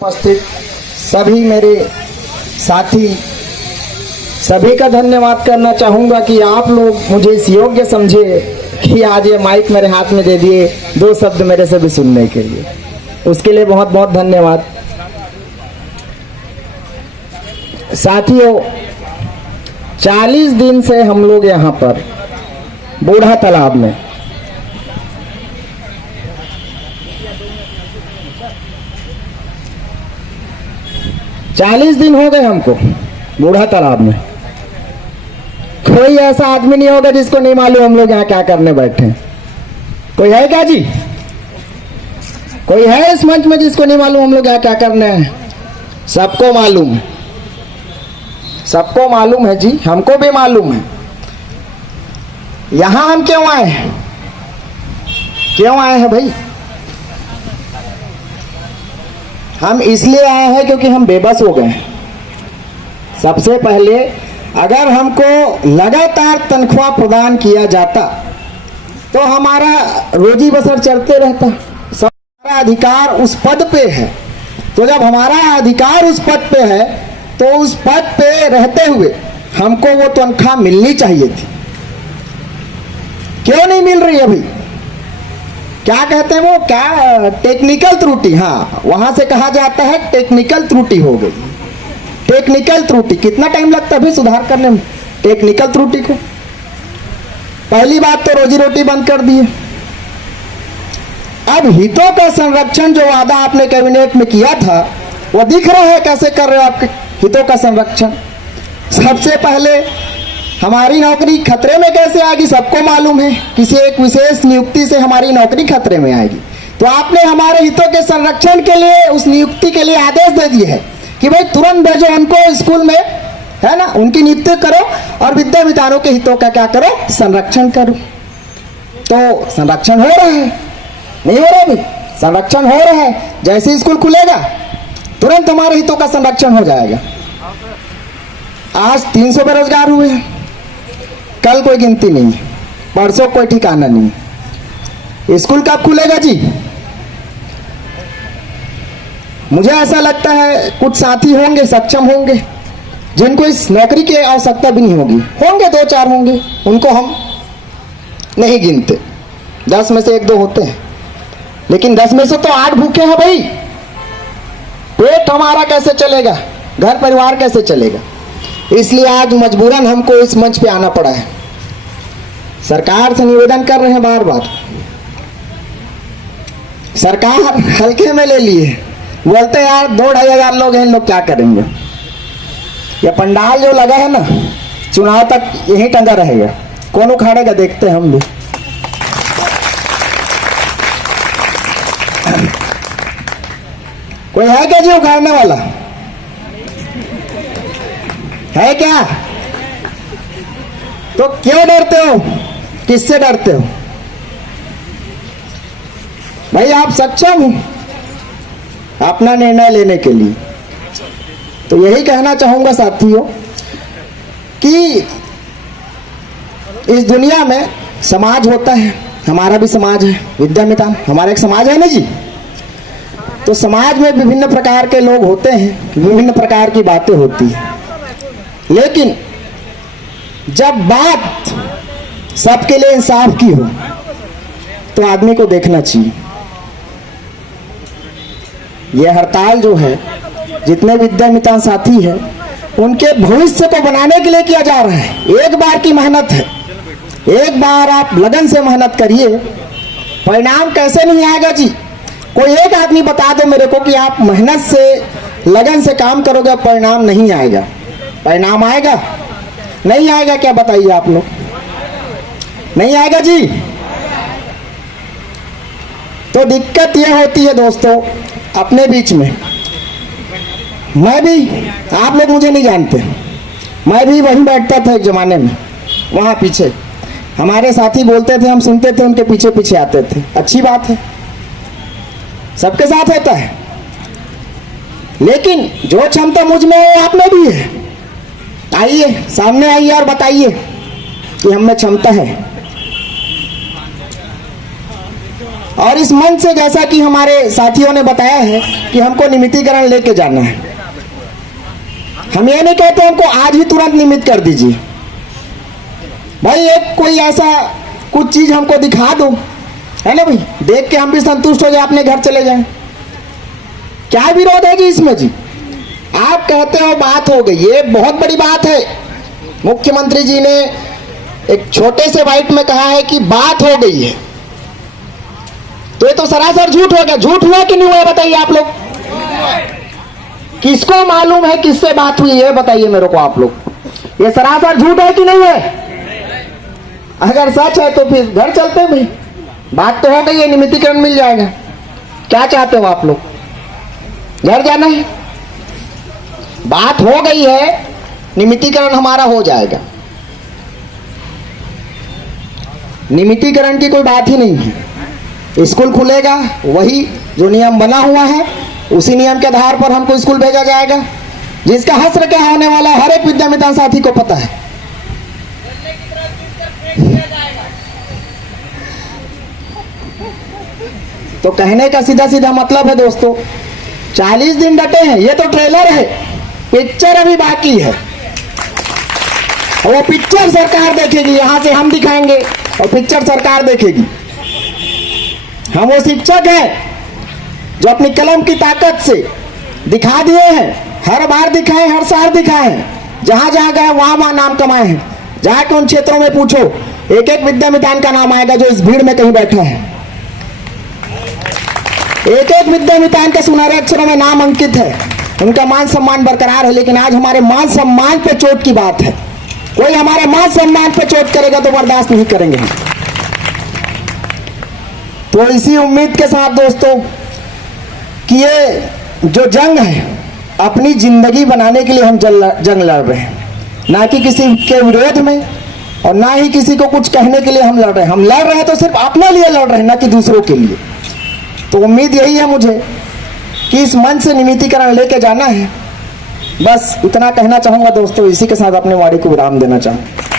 उपस्थित सभी मेरे साथी सभी का धन्यवाद करना चाहूँगा कि आप लोग मुझे इस योग्य समझे कि आज ये माइक मेरे हाथ में दे दिए दो शब्द मेरे से भी सुनने के लिए, उसके लिए बहुत बहुत धन्यवाद। साथियों, 40 दिन से हम लोग यहाँ पर बूढ़ा तालाब में चालीस दिन हो गए हमको बूढ़ा तालाब में। कोई ऐसा आदमी नहीं होगा जिसको नहीं मालूम हम लोग यहाँ क्या करने बैठे हैं। कोई है क्या जी? कोई है इस मंच में जिसको नहीं मालूम हम लोग यहाँ क्या करने हैं? सबको मालूम है, सबको मालूम है जी, हमको भी मालूम है। यहाँ हम क्यों आए हैं? क्यों आए हैं भाई? हम इसलिए आए हैं क्योंकि हम बेबस हो गए। सबसे पहले अगर हमको लगातार तनख्वाह प्रदान किया जाता तो हमारा रोजी बसर चलते रहता। सब हमारा अधिकार उस पद पे है, तो जब हमारा अधिकार उस पद पे है तो उस पद पे रहते हुए हमको वो तनख्वाह मिलनी चाहिए थी। क्यों नहीं मिल रही है भाई? क्या कहते हैं वो, क्या टेक्निकल त्रुटि, हाँ वहां से कहा जाता है टेक्निकल त्रुटि हो गई। टेक्निकल त्रुटि कितना टाइम लगता है भाई सुधार करने में टेक्निकल त्रुटि को? पहली बात तो रोजी रोटी बंद कर दिए। अब हितों का संरक्षण जो वादा आपने कैबिनेट में किया था वो दिख रहा है कैसे कर रहे हो आपके हितों का संरक्षण। सबसे पहले हमारी नौकरी खतरे में कैसे आएगी सबको मालूम है, किसी एक विशेष नियुक्ति से हमारी नौकरी खतरे में आएगी। तो आपने हमारे हितों के संरक्षण के लिए उस नियुक्ति के लिए आदेश दे दिए है कि भाई तुरंत भेजो उनको स्कूल में, है ना, उनकी नियुक्ति करो और विद्यामितानों के हितों का क्या करो, संरक्षण करो। तो संरक्षण हो रहा है, नहीं हो रहा भाई? संरक्षण हो रहा है। जैसे स्कूल खुलेगा तुरंत हमारे हितों का संरक्षण हो जाएगा। आज 300 बेरोजगार हुए हैं, कल कोई गिनती नहीं है, परसों कोई ठिकाना नहीं। स्कूल कब खुलेगा जी? मुझे ऐसा लगता है कुछ साथी होंगे, सक्षम होंगे, जिनको इस नौकरी की आवश्यकता भी नहीं होगी, होंगे 2-4 होंगे, उनको हम नहीं गिनते। 10 में से 1-2 होते हैं, लेकिन 10 में से तो 8 भूखे हैं भाई। पेट हमारा कैसे चलेगा, घर परिवार कैसे चलेगा? इसलिए आज मजबूरन हमको इस मंच पे आना पड़ा है। सरकार से निवेदन कर रहे हैं बार बार, सरकार हल्के में ले लिए, बोलते यार 2-2,500 लोग हैं, इन लोग क्या करेंगे? ये पंडाल जो लगा है ना, चुनाव तक यही टंगा रहेगा, कौन उखाड़ेगा देखते हैं हम भी। कोई है क्या जी उखाड़ने वाला? है क्या? तो क्यों डरते हो? किससे डरते हो भाई? आप सक्षम हो अपना निर्णय लेने के लिए। तो यही कहना चाहूंगा साथियों कि इस दुनिया में समाज होता है, हमारा भी समाज है, विद्यामितान हमारा एक समाज है ना जी। तो समाज में विभिन्न प्रकार के लोग होते हैं, विभिन्न प्रकार की बातें होती हैं, लेकिन जब बात सबके लिए इंसाफ की हो तो आदमी को देखना चाहिए। यह हड़ताल जो है, जितने विद्यामितान साथी हैं, उनके भविष्य को बनाने के लिए किया जा रहा है। एक बार की मेहनत है, एक बार आप लगन से मेहनत करिए, परिणाम कैसे नहीं आएगा जी? कोई एक आदमी बता दो मेरे को कि आप मेहनत से, लगन से काम करोगे, परिणाम नहीं आएगा। परिणाम आएगा? नहीं आएगा क्या बताइए आप लोग? नहीं आएगा जी। तो दिक्कत यह होती है दोस्तों अपने बीच में, मैं भी, आप लोग मुझे नहीं जानते, मैं भी वहीं बैठता था एक जमाने में, वहां पीछे हमारे साथी बोलते थे, हम सुनते थे, उनके पीछे पीछे आते थे। अच्छी बात है, सबके साथ होता है, लेकिन जो क्षमता मुझ में है आप में भी है। आइए सामने आइए और बताइए कि हम में क्षमता है। और इस मंच से जैसा कि हमारे साथियों ने बताया है कि हमको नियमितीकरण लेके जाना है। हम ये नहीं कहते हमको आज ही तुरंत नियमित कर दीजिए भाई, एक कोई ऐसा कुछ चीज हमको दिखा दो, है ना भाई, देख के हम भी संतुष्ट हो जाए, अपने घर चले जाएं। क्या विरोध है जी इसमें जी? आप कहते हो बात हो गई, ये बहुत बड़ी बात है। मुख्यमंत्री जी ने एक छोटे से बाइट में कहा है कि बात हो गई है, तो ये तो सरासर झूठ हो गया। झूठ हुआ कि नहीं हुआ बताइए आप लोग? किसको मालूम है किससे बात हुई है बताइए मेरे को आप लोग। ये सरासर झूठ है कि नहीं है? अगर सच है तो फिर घर चलते हैं भाई, बात तो हो गई है, नियमितीकरण मिल जाएगा। क्या चाहते हो आप लोग? घर जाना है? बात हो गई है, नियमितीकरण हमारा हो जाएगा। नियमितीकरण की कोई बात ही नहीं है। स्कूल खुलेगा, वही जो नियम बना हुआ है उसी नियम के आधार पर हमको स्कूल भेजा जाएगा, जिसका हश्र क्या होने वाला है हर एक विद्यामितान साथी को पता है। तो कहने का सीधा सीधा मतलब है दोस्तों, 40 दिन डटे हैं, ये तो ट्रेलर है, पिक्चर अभी बाकी है। और वो पिक्चर सरकार देखेगी, यहां से हम दिखाएंगे और पिक्चर सरकार देखेगी। हम वो शिक्षक हैं जो अपनी कलम की ताकत से दिखा दिए हैं, हर बार दिखाए, हर साल दिखाए हैं, जहां जहां गए वहां वहां नाम कमाए हैं। जाके उन क्षेत्रों में पूछो, एक एक विद्यामितान का नाम आएगा जो इस भीड़ में कहीं बैठा है। एक एक विद्यामितान के सुनहरे अक्षरों में नाम अंकित है, उनका मान सम्मान बरकरार है। लेकिन आज हमारे मान सम्मान पे चोट की बात है। कोई हमारे मान सम्मान पे चोट करेगा तो बर्दाश्त नहीं करेंगे। तो इसी उम्मीद के साथ दोस्तों कि ये जो जंग है अपनी जिंदगी बनाने के लिए हम जंग लड़ रहे हैं, ना कि किसी के विरोध में और ना ही किसी को कुछ कहने के लिए हम लड़ रहे हैं। हम लड़ रहे हैं तो सिर्फ अपने लिए लड़ रहे हैं, ना कि दूसरों के लिए। तो उम्मीद यही है मुझे कि इस मंच से नियमितीकरण लेके जाना है। बस इतना कहना चाहूंगा दोस्तों, इसी के साथ अपने वाणी को विराम देना चाहूंगा।